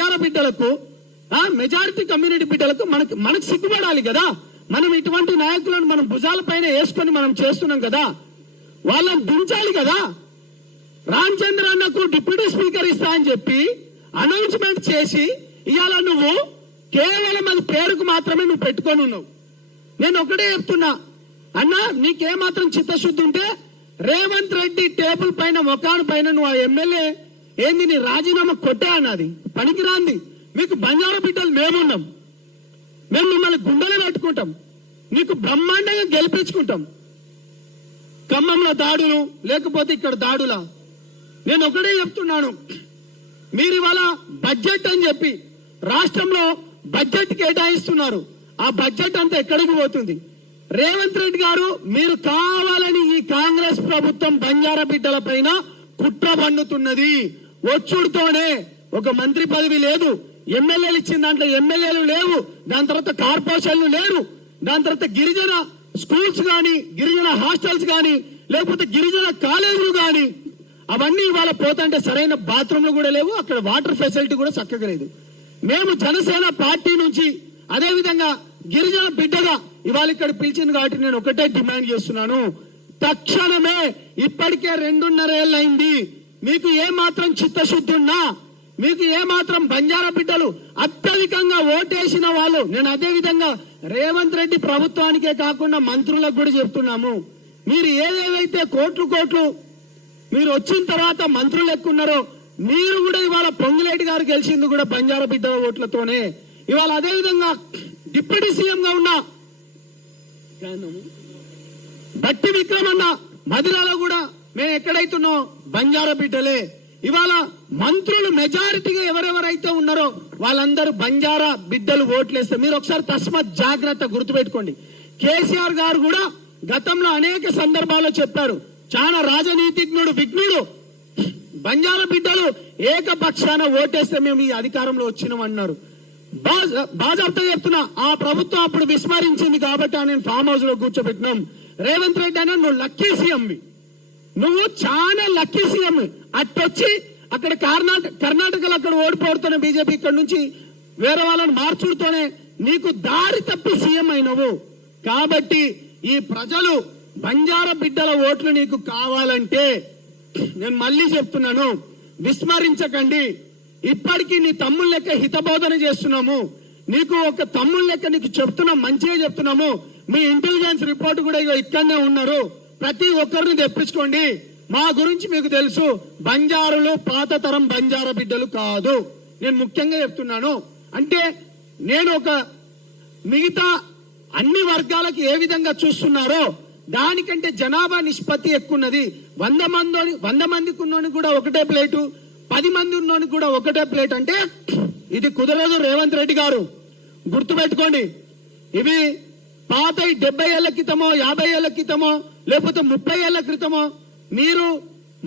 బంజారా బిడ్డలకు majority community బిడ్డలకు మనకు సిగ్గుపడాలి కదా. మనం ఇటువంటి నాయకులను మనం భుజాల పైన వేసుకొని మనం చేస్తున్నాం కదా, వాళ్ళని దించాలి కదా. రామచంద్ర అన్నకు డిప్యూటీ స్పీకర్ ఇస్తా అని చెప్పి అనౌన్స్మెంట్ చేసి ఇవాళ నువ్వు కేవలం అది పేరుకు మాత్రమే నువ్వు పెట్టుకొని ఉన్నావు. నేను ఒకటే చెప్తున్నా అన్నా, నీకేమాత్రం చిత్తశుద్ధి ఉంటే రేవంత్ రెడ్డి టేబుల్ పైన ముఖాను పైన నువ్వు ఆ ఎమ్మెల్యే ఏంది నీ రాజీనామా కొట్టే అన్నది పనికిరాంది. మీకు బంజారా బిడ్డలు మేమున్నాం, మేము మిమ్మల్ని గుండెలో పెట్టుకుంటాం, నీకు బ్రహ్మాండంగా గెలిపించుకుంటాం. ఖమ్మంలో దాడులు లేకపోతే ఇక్కడ దాడులా. నేను ఒకటే చెప్తున్నాను, మీరు ఇవాళ బడ్జెట్ అని చెప్పి రాష్ట్రంలో బడ్జెట్ కేటాయిస్తున్నారు. ఆ బడ్జెట్ అంతా ఎక్కడికి పోతుంది? రేవంత్ రెడ్డి గారు మీరు కావాలని ఈ కాంగ్రెస్ ప్రభుత్వం బంజారా బిడ్డల పైన కుట్ర పన్నుతున్నది. వచ్చుడుతోనే ఒక మంత్రి పదవి లేదు, ఎమ్మెల్యేలు ఇచ్చిన దాంట్లో ఎమ్మెల్యేలు లేవు, దాని తర్వాత కార్పొరేషన్లు లేరు, దాని తర్వాత గిరిజన స్కూల్స్ గాని, గిరిజన హాస్టల్స్ గాని, లేకపోతే గిరిజన కాలేజీలు గాని అవన్నీ ఇవాళ పోతుంటే సరైన బాత్రూమ్లు కూడా లేవు, అక్కడ వాటర్ ఫెసిలిటీ కూడా చక్కగా లేదు. మేము జనసేన పార్టీ నుంచి అదేవిధంగా గిరిజన బిడ్డగా ఇవాళ ఇక్కడ పిలిచింది కాబట్టి నేను ఒకటే డిమాండ్ చేస్తున్నాను, తక్షణమే ఇప్పటికే 2.5 ఏళ్ళు అయింది, మీకు ఏమాత్రం చిత్తశుద్ధి ఉన్నా, మీకు ఏమాత్రం బంజారా బిడ్డలు అత్యధికంగా ఓటేసిన వాళ్ళు, నేను అదే విధంగా రేవంత్ రెడ్డి ప్రభుత్వానికే కాకుండా మంత్రులకు కూడా చెప్తున్నాము, మీరు ఏదేవైతే కోట్లు మీరు వచ్చిన తర్వాత మంత్రులు ఎక్కున్నారో మీరు కూడా ఇవాళ పొంగులేటి గారు గెలిచింది కూడా బంజారా బిడ్డల ఓట్లతోనే. ఇవాళ అదే విధంగా డిప్యూటీ సీఎం గా ఉన్న బట్టి విక్రమన్న మదిరాలో కూడా మేము ఎక్కడైతున్నాం బంజారా బిడ్డలే. ఇవాళ మంత్రులు మెజారిటీగా ఎవరెవరైతే ఉన్నారో వాళ్ళందరూ బంజారా బిడ్డలు ఓట్లేస్తే మీరు ఒకసారి తస్మత్ జాగ్రత్త గుర్తుపెట్టుకోండి. కేసీఆర్ గారు కూడా గతంలో అనేక సందర్భాల్లో చెప్పారు, చాలా రాజనీతిజ్ఞుడు విఘ్నుడు, బంజారా బిడ్డలు ఏకపక్షాన ఓటేస్తే మేము ఈ అధికారంలో వచ్చినాం అన్నారు. బాజాప్తా చెప్తున్నా, ఆ ప్రభుత్వం అప్పుడు విస్మరించింది కాబట్టి నేను ఫామ్ హౌస్ లో కూర్చోబెట్టినాం. రేవంత్ రెడ్డి అన్న నువ్వు లక్కీ సీఎం, నువ్వు చాలా లక్కీ సీఎం. అట్టొచ్చి అక్కడ కర్ణాటకలో అక్కడ ఓడిపోడుతున్న బీజేపీ ఇక్కడ నుంచి వేరే వాళ్ళని మార్చుడుతోనే నీకు దారి తప్పి సీఎం అయినవు. కాబట్టి ఈ ప్రజలు బంజారా బిడ్డల ఓట్లు నీకు కావాలంటే నేను మళ్ళీ చెప్తున్నాను, విస్మరించకండి. ఇప్పటికీ నీ తమ్ముళ్ళ లెక్క హితబోధన చేస్తున్నాము, నీకు ఒక తమ్ముళ్ళ లెక్క నీకు చెప్తున్నాం, మంచిగా చెప్తున్నాము. మీ ఇంటెలిజెన్స్ రిపోర్ట్ కూడా ఇక్కడనే ఉన్నారు, ప్రతి ఒక్కరిని తెప్పించుకోండి. మా గురించి మీకు తెలుసు, బంజారులు పాత తరం బంజారా బిడ్డలు కాదు. నేను ముఖ్యంగా చెప్తున్నాను, అంటే నేను ఒక మిగతా అన్ని వర్గాలకు ఏ విధంగా చూస్తున్నారో దానికంటే జనాభా నిష్పత్తి ఎక్కున్నది. 100 మందికి ఉన్నోని కూడా ఒకటే ప్లేటు, 10 మంది ఉన్నోని కూడా ఒకటే ప్లేట్ అంటే ఇది కుదరదు. రేవంత్ రెడ్డి గారు గుర్తుపెట్టుకోండి, ఇవి పాత 70 ఏళ్ల క్రితమో 50 ఏళ్ల క్రితమో లేకపోతే 30 ఏళ్ల క్రితమో మీరు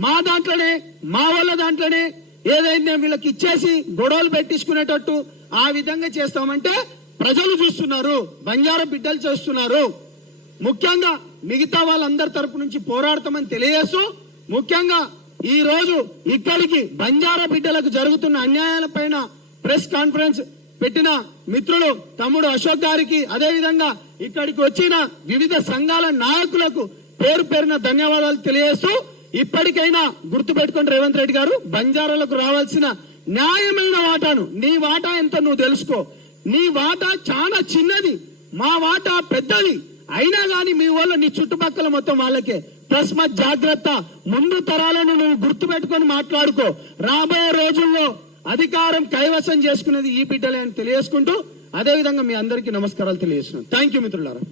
మా దాంట్లోనే మా వాళ్ళ దాంట్లోనే ఏదైనా వీళ్ళకి ఇచ్చేసి గొడవలు పెట్టించుకునేటట్టు ఆ విధంగా చేస్తామంటే ప్రజలు చూస్తున్నారు, బంజారా బిడ్డలు చేస్తున్నారు. ముఖ్యంగా మిగతా వాళ్ళందరి తరపు నుంచి పోరాడతామని తెలియజేస్తూ, ముఖ్యంగా ఈ రోజు ఇక్కడికి బంజారా బిడ్డలకు జరుగుతున్న అన్యాయాలపైన ప్రెస్ కాన్ఫరెన్స్ పెట్టిన మిత్రులు తమ్ముడు అశోక్ గారికి, అదేవిధంగా ఇక్కడికి వచ్చిన వివిధ సంఘాల నాయకులకు పేరు పేరున ధన్యవాదాలు తెలియజేస్తూ, ఇప్పటికైనా గుర్తుపెట్టుకుని రేవంత్ రెడ్డి గారు, బంజారాలకు రావాల్సిన న్యాయమైన వాటాను, నీ వాటా ఎంత నువ్వు తెలుసుకో. నీ వాటా చాలా చిన్నది, మా వాటా పెద్దది. అయినా గాని మీ వాళ్ళు నీ చుట్టుపక్కల మొత్తం వాళ్ళకే. తస్మత్ జాగ్రత్త, ముందు తరాలను నువ్వు గుర్తుపెట్టుకొని మాట్లాడుకో. రాబోయే రోజుల్లో అధికారం కైవసం చేసుకునేది ఈ బిడ్డలే అని తెలియజేసుకుంటూ, అదేవిధంగా మీ అందరికీ నమస్కారాలు తెలియజేస్తున్నాను. థ్యాంక్ యూ మిత్రులారా.